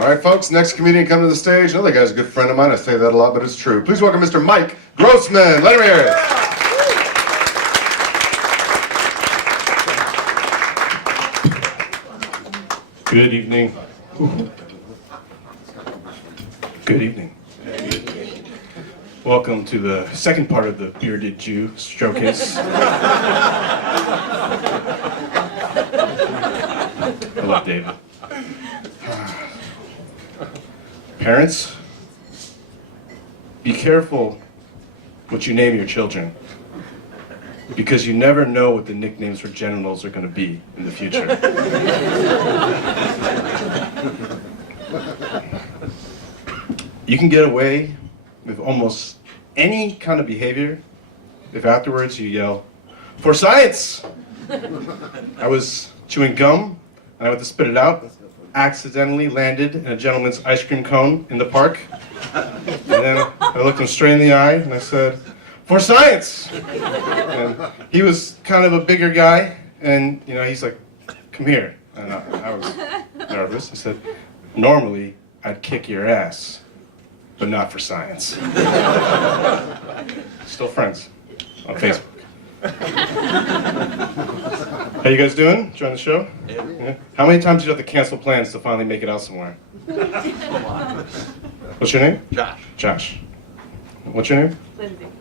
All right, folks, next comedian coming to the stage. Another guy's a good friend of mine. I say that a lot, but it's true. Please welcome Mr. Mike Grossman. Let him hear it. Good evening. Good evening. Welcome to the second part of the Bearded Jew showcase. I love David. Parents, be careful what you name your children, because you never know what the nicknames for genitals are going to be in the future. You can get away with almost any kind of behavior if afterwards you yell, "For science!" I was chewing gum and I went to spit it out, accidentally landed in a gentleman's ice cream cone in the park. And then I looked him straight in the eye and I said, "For science!" And he was kind of a bigger guy, and he's like, "Come here." And I was nervous. I said, "Normally I'd kick your ass, but not for science." Still friends on Facebook. How you guys doing? Enjoying the show? Yeah. How many times did you have to cancel plans to finally make it out somewhere? What's your name? Josh. Josh. What's your name?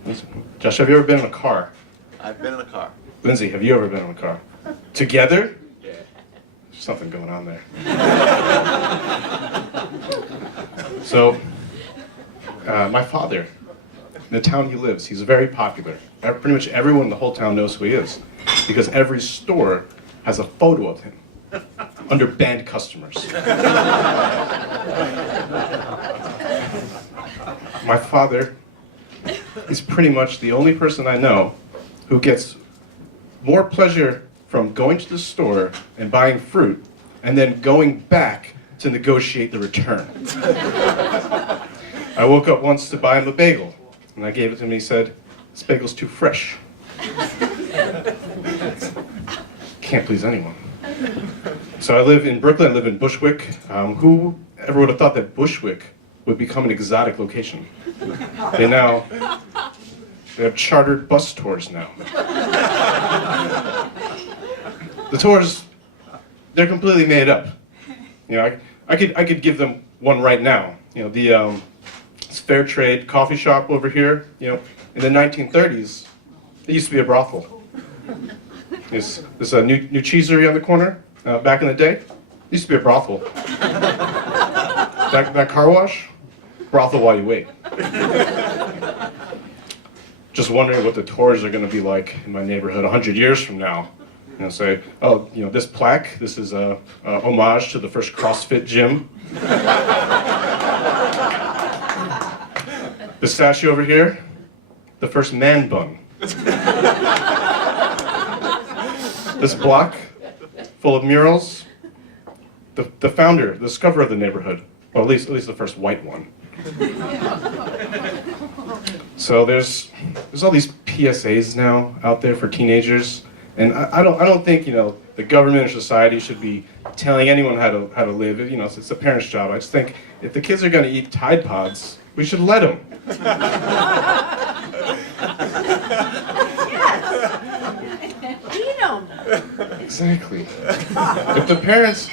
Lindsay. Josh, have you ever been in a car? I've been in a car. Lindsay, have you ever been in a car? Together? Yeah. There's something going on there. So, my father, in the town he lives, he's very popular. Pretty much everyone in the whole town knows who he is, because every store has a photo of him under banned customers. My father is pretty much the only person I know who gets more pleasure from going to the store and buying fruit and then going back to negotiate the return. I woke up once to buy him a bagel, and I gave it to him and he said, "This bagel's too fresh." Can't please anyone. So I live in Brooklyn, I live in Bushwick. Who ever would have thought that Bushwick would become an exotic location? They have chartered bus tours now. The tours, they're completely made up. I could give them one right now. It's Fair Trade coffee shop over here. In the 1930s, it used to be a brothel. There's a new cheesery on the corner. Back in the day, it used to be a brothel. That car wash, brothel while you wait. Just wondering what the tours are going to be like in my neighborhood 100 years from now. Say, "Oh, this plaque, this is a homage to the first CrossFit gym." This statue over here, the first man bun. This block, full of murals, the founder, the discoverer of the neighborhood, well, at least the first white one. So there's all these PSAs now out there for teenagers, and I don't think the government or society should be telling anyone how to live. It's the parents' job. I just think if the kids are going to eat Tide Pods, we should let them. Exactly. If the parents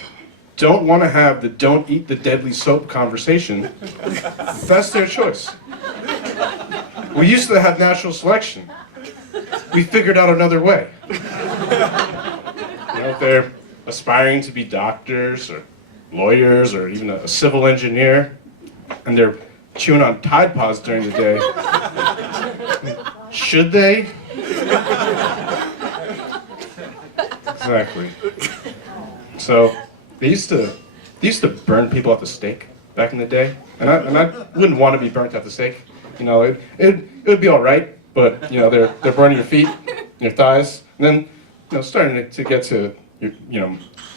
don't want to have the "don't eat the deadly soap" conversation, that's their choice. We used to have natural selection. We figured out another way. If they're aspiring to be doctors or lawyers or even a civil engineer, and they're chewing on Tide Pods during the day, should they? Exactly. So they used to burn people at the stake back in the day, and I wouldn't want to be burnt at the stake. It would be all right, but they're burning your feet, your thighs, and then starting to get to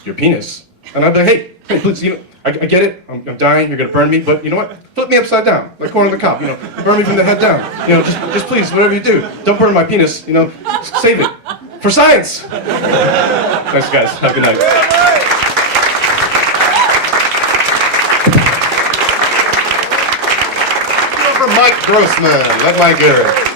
your penis, and I'd be like, hey, please, I get it, I'm dying, you're gonna burn me, but you know what? Flip me upside down, like Corner of the Cop. Burn me from the head down. Just please, whatever you do, don't burn my penis. Save it for science. Thanks, guys. Have a good night. Grossman. Let Mike hear it.